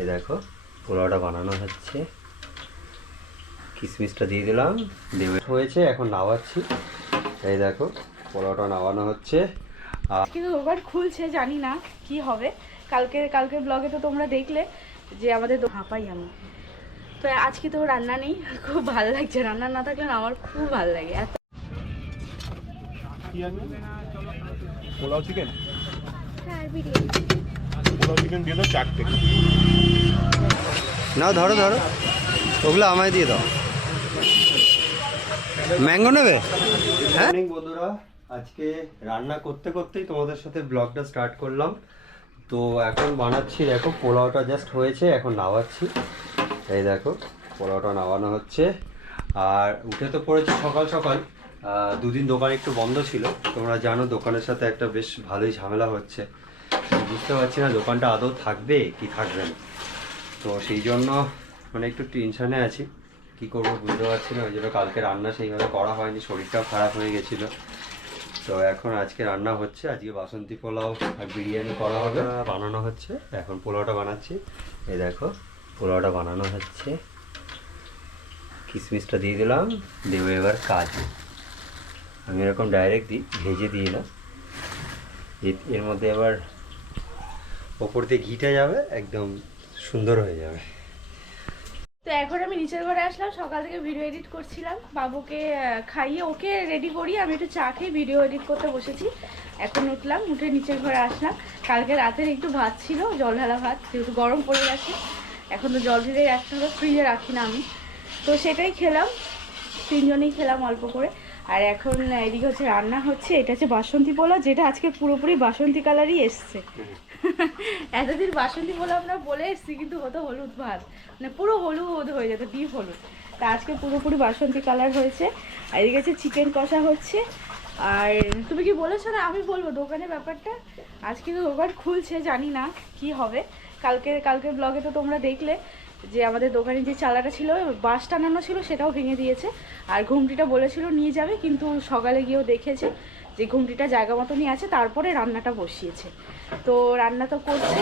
এই দেখো পোলাওটা বানানো হচ্ছে। কিশমিশটা দিয়ে দিলাম দেবে হয়েছে এখন নাওয়াচ্ছি এই দেখো পোলাওটা নাওয়ানো হচ্ছে। কিন্তু ওবার খুলছে জানি না কি হবে। কালকে কালকে ব্লগে তো তোমরা দেখলে যে আমাদের হাঁপাই আমি। তো আজকে তো রান্না নেই খুব ভালো লাগছে। রান্না না থাকলে না আমার খুব ভালো লাগে। এত পোলাও চিকেন পোলাও চিকেন দিয়ে দাও চারটে। নাও, ধরো ধরো। ওগুলো আমায় দিয়ে দাও। ম্যাঙ্গো নেবে? হ্যাঁ? বন্ধুরা, আজকে রান্না করতে করতেই তোমাদের সাথে ব্লগটা স্টার্ট করলাম। তো এখন বানাচ্ছি, দেখো, পোলাওটা জাস্ট হয়েছে, এখন নাওয়াচ্ছি এই দেখো, পোলাওটা নাওয়ানো হচ্ছে। আর উঠে তো পড়েছি সকাল সকাল। দুদিন দোকান একটু বন্ধ ছিল। তোমরা জানো, দোকানের সাথে একটা বেশ ভালোই ঝামেলা হচ্ছে। বুঝতে পারছি না, দোকানটা আদৌ থাকবে কি থাকবে না। তো সেই জন্য মানে একটু টেনশনে আছি। কি করব বুঝতে পারছি না। ওই জন্য কালকে রান্না সেইভাবে করা হয়নি শরীরটাও খারাপ হয়ে গেছিল। তো এখন আজকে রান্না হচ্ছে আজকে বাসন্তী পোলাও আর বিরিয়ানি করা হবে। বানানো হচ্ছে। এখন পোলাওটা বানাচ্ছি। এই দেখো পোলাওটা বানানো হচ্ছে। কিশমিশটা দিয়ে দিলাম দেবো এবার কাজু। আমি এরকম ডাইরেক্ট দিই ভেজে দিই না। এর- মধ্যে আবার ওপর দিয়ে ঘিটা যাবে একদম সুন্দর হয়ে যাবে। তো এখন আমি নিচের ঘরে আসলাম, সকাল থেকে ভিডিও এডিট করছিলাম। বাবুকে খাইয়ে ওকে রেডি করি আমি একটু চা খেয়ে ভিডিও এডিট করতে বসেছি। এখন উঠলাম, উঠে নিচের ঘরে আসলাম। কালকে রাতের একটু ভাত ছিল, জল ঢালা ভাত, যেহেতু গরম পড়ে গেছে। এখন তো জল ঢেলে রাখতে হবে, ফ্রিজে রাখি না আমি। তো সেটাই খেলাম, তিনজনেই খেলাম অল্প করে। আর এখন এদিকে হচ্ছে রান্না হচ্ছে, এটা হচ্ছে বাসন্তী পোলাও, যেটা আজকে পুরোপুরি বাসন্তী কালারই এসছে। এতদিন বাসন্তী পোলাও আমরা বলে এসছি, কিন্তু হতো হলুদ ভাত। মানে পুরো হলুদ হয়ে যেত ডিপ হলুদ। তা আজকে পুরোপুরি বাসন্তী কালার হয়েছে। আর এদিকে হচ্ছে চিকেন কষা হচ্ছে। আর তুমি কি বলেছ না, আমি বলব দোকানের ব্যাপারটা? আজকে তো দোকান খুলছে, জানি না কি হবে। কালকে কালকে ব্লগে তো তোমরা দেখলে। যে আমাদের দোকানে যে চালাটা ছিল, বাঁশ টানানো ছিল, সেটাও ভেঙে দিয়েছে। আর ঘুমটিটা বলেছিল নিয়ে যাবে, কিন্তু সকালে গিয়েও দেখেছে যে ঘুমটিটা জায়গা মতনই আছে, তারপরে রান্নাটা বসিয়েছে। তো রান্না তো করছে।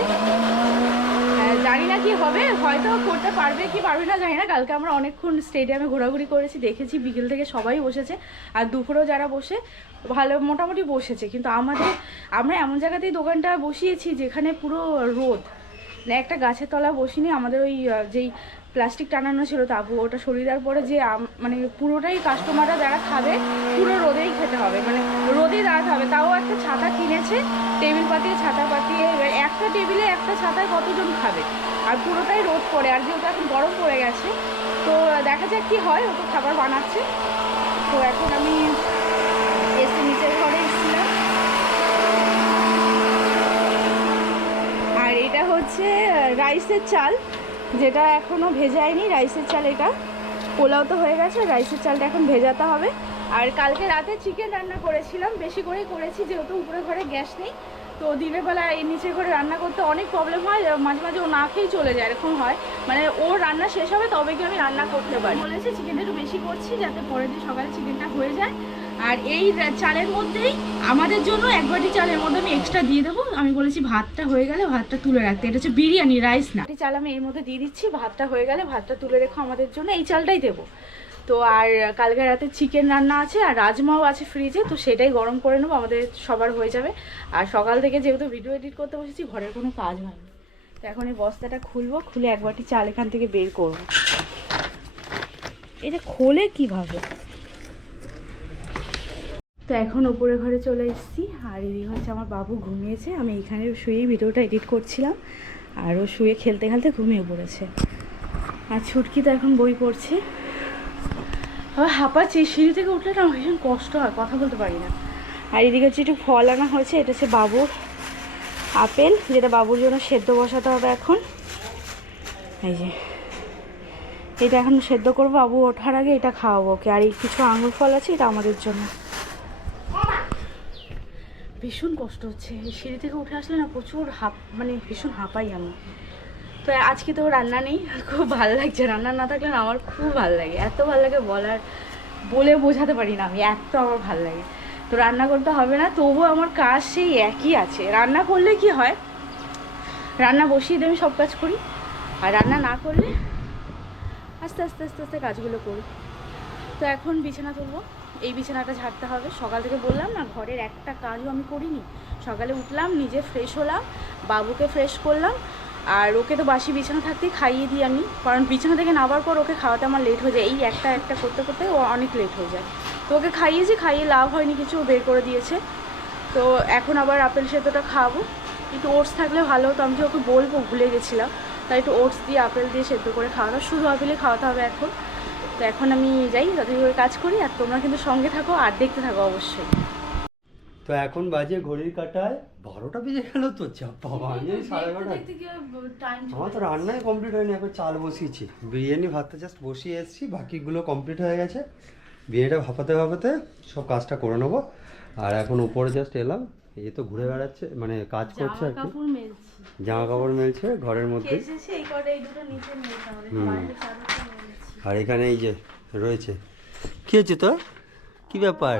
জানি না কি হবে, হয়তো করতে পারবে কি পারবে না, জানি না। কালকে আমরা অনেকক্ষণ স্টেডিয়ামে ঘোরাঘুরি করেছি, দেখেছি, বিকেল থেকে সবাই বসেছে। আর দুপুরেও যারা বসে, ভালো মোটামুটি বসেছে। কিন্তু আমাদের, আমরা এমন জায়গাতেই দোকানটা বসিয়েছি যেখানে পুরো রোদ। একটা গাছের তলা বসিনি, আমাদের ওই যেই প্লাস্টিক টানানো ছিল তাবু, ওটা সরিয়ে দেওয়ার পরে যে মানে পুরোটাই কাস্টমাররা যারা খাবে, পুরো রোদেই খেতে হবে মানে রোদেই দাঁড়াতে হবে। তাও একটা ছাতা কিনেছে টেবিল পাতিয়ে, ছাতা পাতিয়ে, এবার একটা টেবিলে একটা ছাতায় কতজন খাবে? আর পুরোটাই রোদ পড়ে, আর যেহেতু এখন গরম পড়ে গেছে, তো দেখা যাক কি হয়, ও তো খাবার বানাচ্ছে। তো এখন আমি এসে নিচের ঘরে এসেছিলাম আর এটা হচ্ছে রাইসের চাল, যেটা এখনও ভেজায়নি, রাইসের চাল এটা। পোলাও তো হয়ে গেছে, রাইসের চালটা এখন ভেজাতে হবে। আর কালকে রাতে চিকেন রান্না করেছিলাম, বেশি করেই করেছি, যেহেতু উপরে ঘরে গ্যাস নেই। তো দিনের বেলা এই নিচের ঘরে রান্না করতে অনেক প্রবলেম হয় মাঝে মাঝে ও না খেয়েই চলে যায়, এরকম হয়। মানে ওর রান্না শেষ হবে তবে কি আমি রান্না করতে পারি। বলেছে চিকেনটা একটু বেশি করছি, যাতে পরের দিন সকালে চিকেনটা হয়ে যায়। আর এই চালের মধ্যেই আমাদের জন্য এক বাটি চালের মধ্যে আমি এক্সট্রা দিয়ে দেবো। আমি বলেছি ভাতটা হয়ে গেলে ভাতটা তুলে রাখতে। এটা হচ্ছে বিরিয়ানি রাইস না। এই চাল আমি এর মধ্যে দিয়ে দিচ্ছি, ভাতটা হয়ে গেলে ভাতটা তুলে রেখো আমাদের জন্য। এই চালটাই দেবো। তো আর কালকে রাতে চিকেন রান্না আছে আর রাজমাও আছে ফ্রিজে তো সেটাই গরম করে নেব, আমাদের সবার হয়ে যাবে। আর সকাল থেকে যেহেতু ভিডিও এডিট করতে বসেছি, ঘরের কোনো কাজ হয়নি। তো এখন এই বস্তাটা খুলবো, খুলে এক বাটি চাল এখান থেকে বের করব। এটা খোলে কীভাবে? তো এখন ওপরে ঘরে চলে এসেছি। আর এদিকে হচ্ছে আমার বাবু ঘুমিয়েছে। আমি এখানে শুয়েই ভিডিওটা এডিট করছিলাম। আর ও শুয়ে খেলতে খেলতে ঘুমিয়ে পড়েছে। আর ছুটকি তো এখন বই পড়ছে। আবার হাঁপাচ্ছি সিঁড়ি থেকে উঠলে না ভীষণ কষ্ট হয়, কথা বলতে পারি না। আর এদিকে হচ্ছে একটু ফল আনা হয়েছে, এটা হচ্ছে বাবুর আপেল, যেটা বাবুর জন্য সেদ্ধ বসাতে হবে এখন। এই যে, এটা এখন সেদ্ধ করব। বাবু ওঠার আগে এটা খাওয়াবো ওকে। আর এই কিছু আঙুর ফল আছে, এটা আমাদের জন্য। ভীষণ কষ্ট হচ্ছে। সিঁড়ি থেকে উঠে আসলে না প্রচুর হাঁপ মানে ভীষণ হাঁপাই আমি। তো আজকে তো রান্না নেই খুব ভালো লাগছে। রান্না না থাকলে না আমার খুব ভালো লাগে। এত ভালো লাগে বলার, বলে বোঝাতে পারি না আমি, এত আমার ভালো লাগে। তো রান্না করতে হবে না, তবুও আমার কাজ সেই একই আছে। রান্না করলে কি হয়, রান্না বসিয়ে দিয়ে আমি সব কাজ করি, আর রান্না না করলে আস্তে আস্তে আস্তে আস্তে কাজগুলো করি। তো এখন বিছানা তুলবো। এই বিছানাটা ঝাড়তে হবে। সকাল থেকে বললাম না, ঘরের একটা কাজও আমি করিনি। সকালে উঠলাম, নিজে ফ্রেশ হলাম, বাবুকে ফ্রেশ করলাম, আর ওকে তো বাসি বিছানা থাকতেই খাইয়ে দিই আমি। কারণ বিছানা থেকে নামার পর ওকে খাওয়াতে আমার লেট হয়ে যায়। এই একটা একটা করতে করতে ও অনেক লেট হয়ে যায়। তো ওকে খাইয়েছি, খাইয়ে লাভ হয়নি কিছু, ও বের করে দিয়েছে। তো এখন আবার আপেল সেদ্ধটা খাওয়াবো একটু ওটস থাকলে ভালো হতো। আমি যে ওকে বলব, ভুলে গেছিলাম। তাই একটু ওটস দিয়ে আপেল দিয়ে সেদ্ধ করে খাওয়ানো শুধু আপেলে খাওয়াতে হবে এখন। তো এখন আমি যাই করে কাজ করি আর তোমরা কিন্তু সঙ্গে থাকো আর দেখতে থাকো অবশ্যই। তো এখন বাজে ঘড়ির কাটায় বারোটা বেজে গেল তো চাপ সাড়ে আমার তো রান্নাই কমপ্লিট হয়নি এখন চাল বসিয়েছি। বিরিয়ানি ভাতটা জাস্ট বসিয়ে এসেছি বাকিগুলো কমপ্লিট হয়ে গেছে। বিরিয়ানিটা ভাপাতে ভাপাতে সব কাজটা করে নেব। আর এখন উপরে জাস্ট এলাম এই তো ঘুরে বেড়াচ্ছে মানে কাজ করছে আর কি। জামা কাপড় মেলছে ঘরের মধ্যে। এই দুটো নিচে আর এখানে এই যে রয়েছে। কি হচ্ছে তোর? কি ব্যাপার?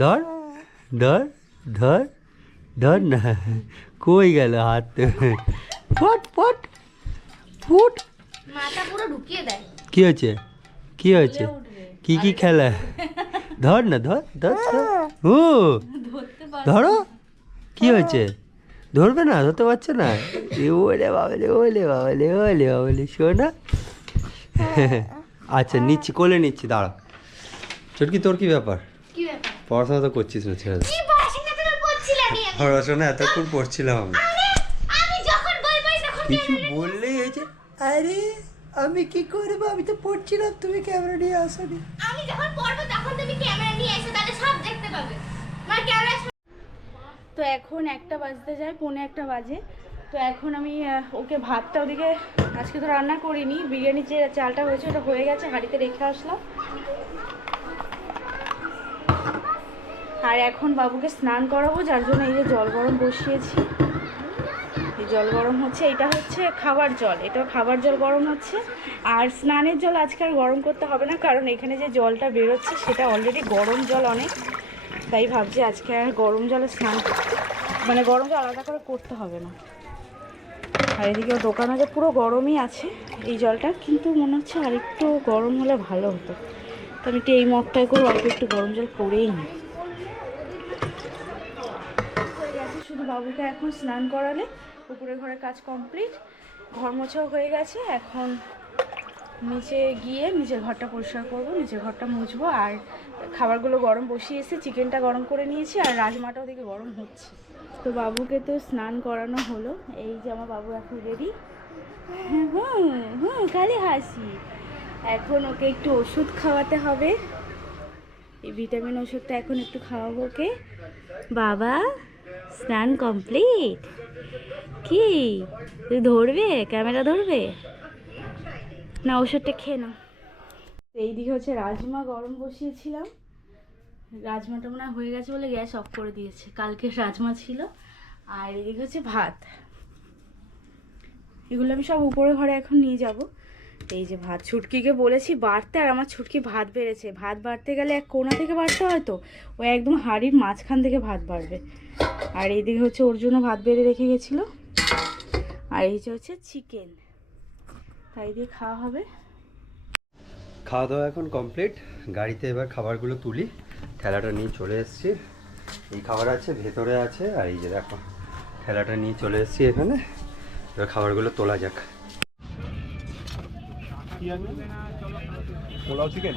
ধর ধর ধর ধর না। কই গেল হাত? পট পট ফুট। মাথা পুরো ঢুকিয়ে দেয়। কি হয়েছে কি হয়েছে কি কি খেলা? ধর না ধর ধর। ও ধরো। কি হয়েছে ধরবে না ধরতে পারছে না। এ ওলে বাবলে ওলে বাবলে ওলে বাবলে শোনা। আচ্ছা নিচ্ছি কোলে নিচ্ছি দাঁড়া। চটকি তোর কি ব্যাপার? কি ব্যাপার? পড়াশোনা তো করছিস না ছেড়ে পড়াশোনা? এতক্ষণ পড়ছিলাম আমি। আরে আমি যখন বই বই কিছু বললেই হয়েছে আরে আমি কি করব? আমি তো পড়ছিলাম তুমি ক্যামেরা নিয়ে আসনি। আমি যখন পড়ব তখন তুমি ক্যামেরা নিয়ে এসে তাহলে সব দেখতে পাবে। তো এখন একটা বাজতে যায় পৌনে একটা বাজে। তো এখন আমি ওকে ভাতটা ওদিকে, আজকে তো রান্না করিনি বিরিয়ানির যে চালটা হয়েছে ওটা হয়ে গেছে, হাঁড়িতে রেখে আসলাম। আর এখন বাবুকে স্নান করাবো, যার জন্য এই যে জল গরম বসিয়েছি। এই জল গরম হচ্ছে, এটা হচ্ছে খাবার জল এটা খাবার জল গরম হচ্ছে। আর স্নানের জল আজকে আর গরম করতে হবে না, কারণ এখানে যে জলটা বেরোচ্ছে, সেটা অলরেডি গরম জল অনেক। তাই ভাবছি আজকে আর গরম জলে স্নান মানে গরম জল আলাদা করে করতে হবে না। আর দোকান আছে, পুরো গরমই আছে এই জলটা, কিন্তু মনে হচ্ছে আরেকটু গরম হলে ভালো হতো। তো আমি একটু এই মগটায় করে অল্প একটু গরম জল করেই নিই। শুধু বাবুকে এখন স্নান করালে, উপরের ঘরের কাজ কমপ্লিট ঘর মোছাও হয়ে গেছে, এখন নিচে গিয়ে নিজের ঘরটা পরিষ্কার করব, নিজের ঘরটা মুছবো আর খাবারগুলো গরম বসিয়ে এসে চিকেনটা গরম করে নিয়েছি আর রাজমাটাও দিকে গরম হচ্ছে। তো বাবুকে তো স্নান করানো হলো, এই যে আমার বাবু এখন রেডি হুম হুম খালি হাসি। এখন ওকে একটু ওষুধ খাওয়াতে হবে। এই ভিটামিন ওষুধটা এখন একটু খাওয়াবো ওকে। বাবা, স্নান কমপ্লিট কি? তুই ধরবে? ক্যামেরা ধরবে? না ওষুধটা খেয়ে নাও। এইদিকে হচ্ছে রাজমা গরম বসিয়েছিলাম। রাজমাটা মনে হয় গেছে বলে গ্যাস অফ করে দিয়েছে। কালকে রাজমা ছিল। আর এদিকে হচ্ছে ভাত। এগুলো আমি সব উপরে ঘরে এখন নিয়ে যাব। এই যে ভাত, ছুটকিকে বলেছি বাড়তে, আর আমার ছুটকি ভাত বেড়েছে। ভাত বাড়তে গেলে এক কোনা থেকে বাড়তে হয় তো? ও একদম হাড়ির মাঝখান থেকে ভাত বাড়বে। আর এইদিকে হচ্ছে ওর জন্য ভাত বেড়ে রেখে গেছিল। আর এই হচ্ছে চিকেন। তাই দিয়ে খাওয়া হবে। খাওয়া দাওয়া এখন কমপ্লিট গাড়িতে এবার খাবারগুলো তুলি। ঠেলাটা নিয়ে চলে এসেছি। এই খাবার আছে ভেতরে আছে আর এই যে দেখো ঠেলাটা নিয়ে চলে এসেছি এখানে। এবার খাবারগুলো তোলা যাক। পোলাও চিকেন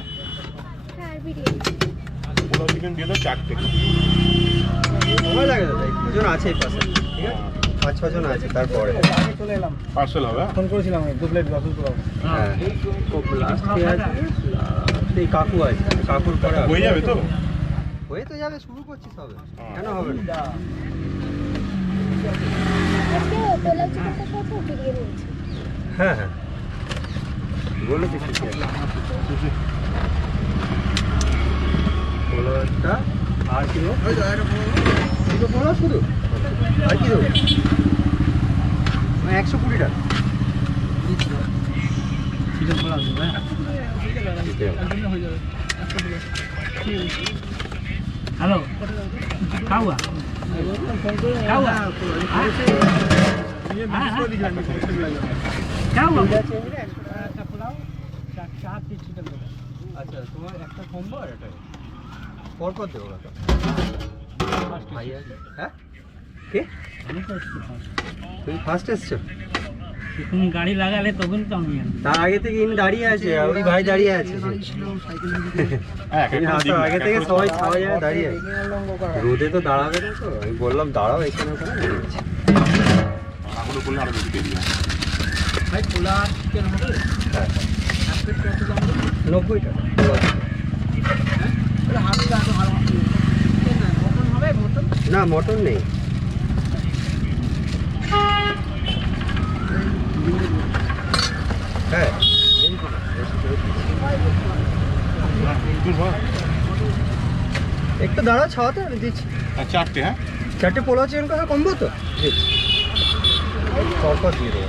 হ্যাঁ পোলাও চিকেন দিয়ে দাও চারটে। সময় লাগে দাদা একজন আছে এই পাশে। ঠিক আছে? পাঁচ ছজন আছে তারপরে। পার্সেল হবে? ফোন করেছিলাম আমি দু প্লেট রসুন পোলাও হ্যাঁ। এই কাকু আছে কাকুর পরে হয়ে যাবে তো? হয়ে তো যাবে শুরু করছিস হবে কেন হবে না? পোলাও হ্যাঁ। হ্যাঁ ঠিক আছে। একটা আর কি দেবো দুটো পোলো শুধু। মানে একশো কুড়ি টাকা। হ্যালো কাউয়া কাউয়া কাউয়া একটা পোলাও চার পিস আচ্ছা তোমার একটা কম্বো আর একটা। পরপর দেবো। হ্যাঁ? কে। তুমি ফার্স্ট এসছো? তুমি গাড়ি লাগালে তখন তো আমি তার আগে থেকে ইনি দাঁড়িয়ে আছে ওই ভাই দাঁড়িয়ে আছে। হ্যাঁ, আগে থেকে সবাই দাঁড়িয়ে রোদে তো দাঁড়াবে না তো আমি বললাম দাঁড়াও এখানে ওখানে বেরিয়ে গেছে। আগুলো করলে আরও বেশি দেরি ভাই হ্যাঁ? নব্বই টাকা। মটন? না মটন নেই। হ্যাঁ। একটু দাঁড়াও ছাওয়াতে আমি দিচ্ছি। চারটে হ্যাঁ? চারটে পোলাও চিকেন কথা কমবো তো? পরপর দিয়ে দেবো।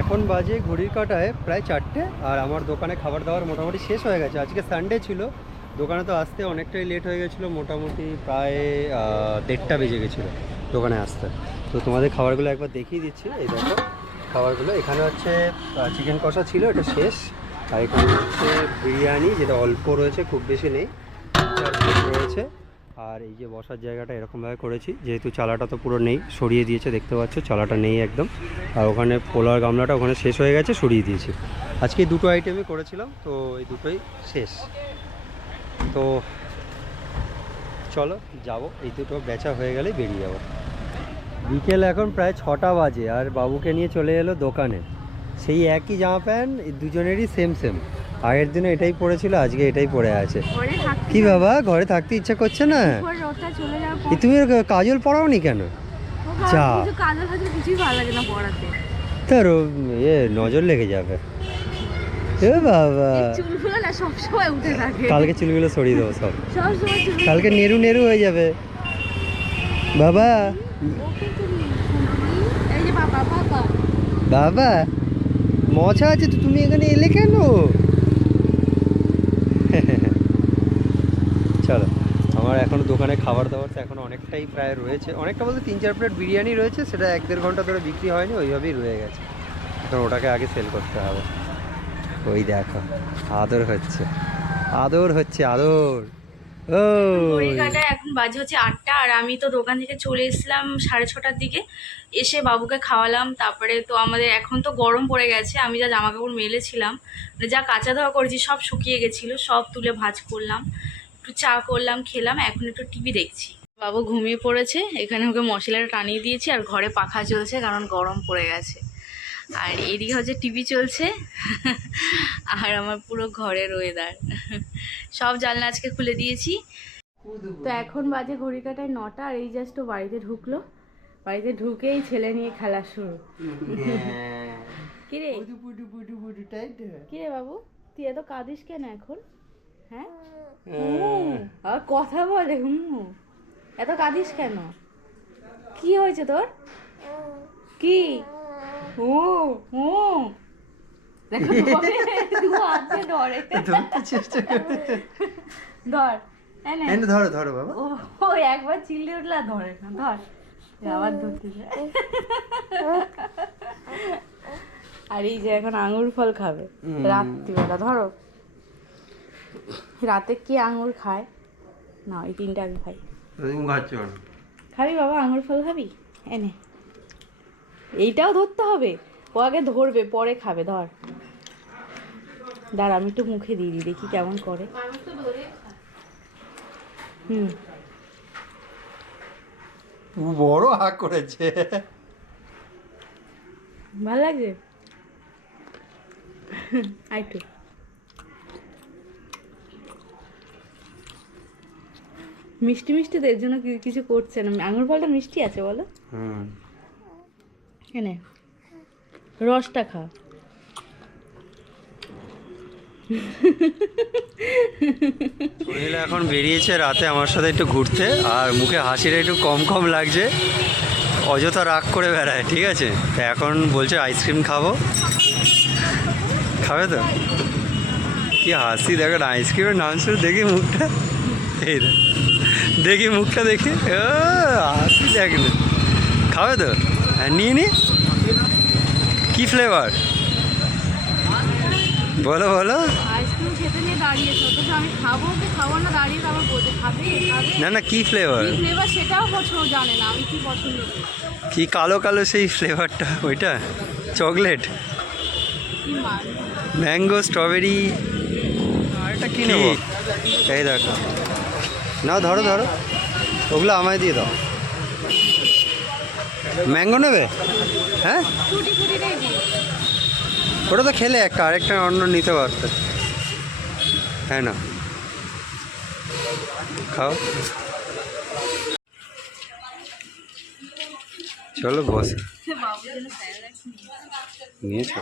এখন বাজে ঘড়ির কাটায় প্রায় চারটে আর আমার দোকানে খাবার দাবার মোটামুটি শেষ হয়ে গেছে। আজকে সানডে ছিল। দোকানে তো আসতে অনেকটাই লেট হয়ে গেছিল মোটামুটি প্রায় দেড়টা বেজে গেছিল দোকানে আসতে। তো তোমাদের খাবারগুলো একবার দেখিয়ে দিচ্ছি। এই দেখো, খাবারগুলো। এখানে হচ্ছে চিকেন কষা ছিল, এটা শেষ। আর এখানে হচ্ছে বিরিয়ানি, যেটা অল্প রয়েছে, খুব বেশি নেই। রয়েছে। আর এই যে বসার জায়গাটা এরকমভাবে করেছি, যেহেতু চালাটা তো পুরো নেই, সরিয়ে দিয়েছে, দেখতে পাচ্ছ, চালাটা নেই একদম। আর ওখানে পোলার গামলাটা ওখানে শেষ হয়ে গেছে, সরিয়ে দিয়েছি। আজকে দুটো আইটেমই করেছিলাম, তো এই দুটোই শেষ। তো চলো, যাব। এই দুটো বেচা হয়ে গেলেই বেরিয়ে যাব। বিকেল এখন প্রায় ছটা বাজে আর বাবুকে নিয়ে চলে এলো দোকানে। সেই একই জামা প্যান্ট দুজনেরই সেম সেম আগের দিনে এটাই পরেছিল আজকে এটাই পরে আছে। কি বাবা ঘরে থাকতে ইচ্ছা করছে না? তুমি কাজল কাজল পড়াওনি কেন? যা। না তার এ নজর লেগে যাবে। এ বাবা। না কালকে চুলগুলো সরিয়ে দেবো সব। কালকে নেরু নেরু হয়ে যাবে। বাবা। বাবা, মজা আছে তো, তুমি এখানে এলে কেন? চলো, আমার এখন দোকানে খাবার দাবার তো এখন অনেকটাই প্রায় রয়েছে। অনেকটা বলতে তিন চার প্লেট বিরিয়ানি রয়েছে, সেটা এক দেড় ঘণ্টা ধরে বিক্রি হয়নি, ওইভাবেই রয়ে গেছে। এখন ওটাকে আগে সেল করতে হবে। ওই দেখো, আদর হচ্ছে আদর হচ্ছে, আদর। ও ঘড়ি এখন বাজে হচ্ছে আটটা আর আমি তো দোকান থেকে চলে এসেছিলাম সাড়ে ছটার দিকে। এসে বাবুকে খাওয়ালাম তারপরে তো আমাদের এখন তো গরম পড়ে গেছে আমি যা জামা কাপড় মেলেছিলাম মানে যা কাঁচা ধোয়া করেছি সব শুকিয়ে গেছিল সব তুলে ভাঁজ করলাম একটু চা করলাম খেলাম এখন একটু টিভি দেখছি। বাবু ঘুমিয়ে পড়েছে এখানে ওকে মশলাটা টানিয়ে দিয়েছি আর ঘরে পাখা চলছে কারণ গরম পড়ে গেছে। আর এদিকে হচ্ছে টিভি চলছে। আর আমার পুরো ঘরের ওয়েদার সব জানলা আজকে খুলে দিয়েছি। তো এখন বাজে ঘড়ি কাটায় নটা আর এই জাস্ট ও বাড়িতে ঢুকলো। বাড়িতে ঢুকেই ছেলে নিয়ে খেলা শুরু। কিরে কিরে বাবু? তুই এত কাঁদিস কেন এখন? হ্যাঁ? আর কথা বলে হুম। এত কাঁদিস কেন? কি হয়েছে তোর? কি? দেখো ধরে, দু হাত ধরে। ধরতে চেষ্টা করে। ধর এই এনে ধরো ধরো বাবা। ও ও একবার চিল্লি উঠলে আর ধরে না ধর। আবার ধরতে আর এই যে এখন আঙুর ফল খাবে রাত্রিবেলা ধরো। রাতে কে আঙুর খায়? না এই তিনটা আমি খাই। খাবি বাবা আঙুর ফল খাবি? এনে এইটাও ধরতে হবে। ও আগে ধরবে পরে খাবে ধর। দাঁড়া আমি একটু মুখে দিয়ে দিই দেখি কেমন করে। হুম। বড় হাক করেছে। ভালো লাগছে? আরেকটু মিষ্টি মিষ্টি তো এর জন্য কিছু করছে না আঙুর ফলটা মিষ্টি আছে বলো। হুম। এনে, রসটা খা। এখন বেরিয়েছে রাতে আমার সাথে একটু ঘুরতে, আর মুখে হাসিটা একটু কম কম লাগছে। অযথা রাগ করে বেড়ায়, ঠিক আছে? তো এখন বলছে আইসক্রিম খাব। খাবে তো? কি হাসি, দেখো না, আইসক্রিমের নাম শুনে দেখি মুখটা। এই দেখি মুখটা দেখি। হাসি দেখ না। খাবে তো? হ্যাঁ নিয়ে নি। কি ফ্লেভার বলো বলো। না না না কি ফ্লেভার কি ফ্লেভার সেটাও পছন্দ জানে না আমি কি পছন্দ করি? কি কালো কালো সেই ফ্লেভারটা ওইটা? চকলেট ম্যাঙ্গো স্ট্রবেরি আরেকটা কি? নেব? এই দেখো। নাও ধরো ধরো। ওগুলো আমায় দিয়ে দাও। ম্যাঙ্গো নেবে? হ্যাঁ? ওটা তো খেলে একটা আরেকটা অন্য নিতে পারতে। হ্যাঁ না। খাও। চলো বস। নিয়েছো?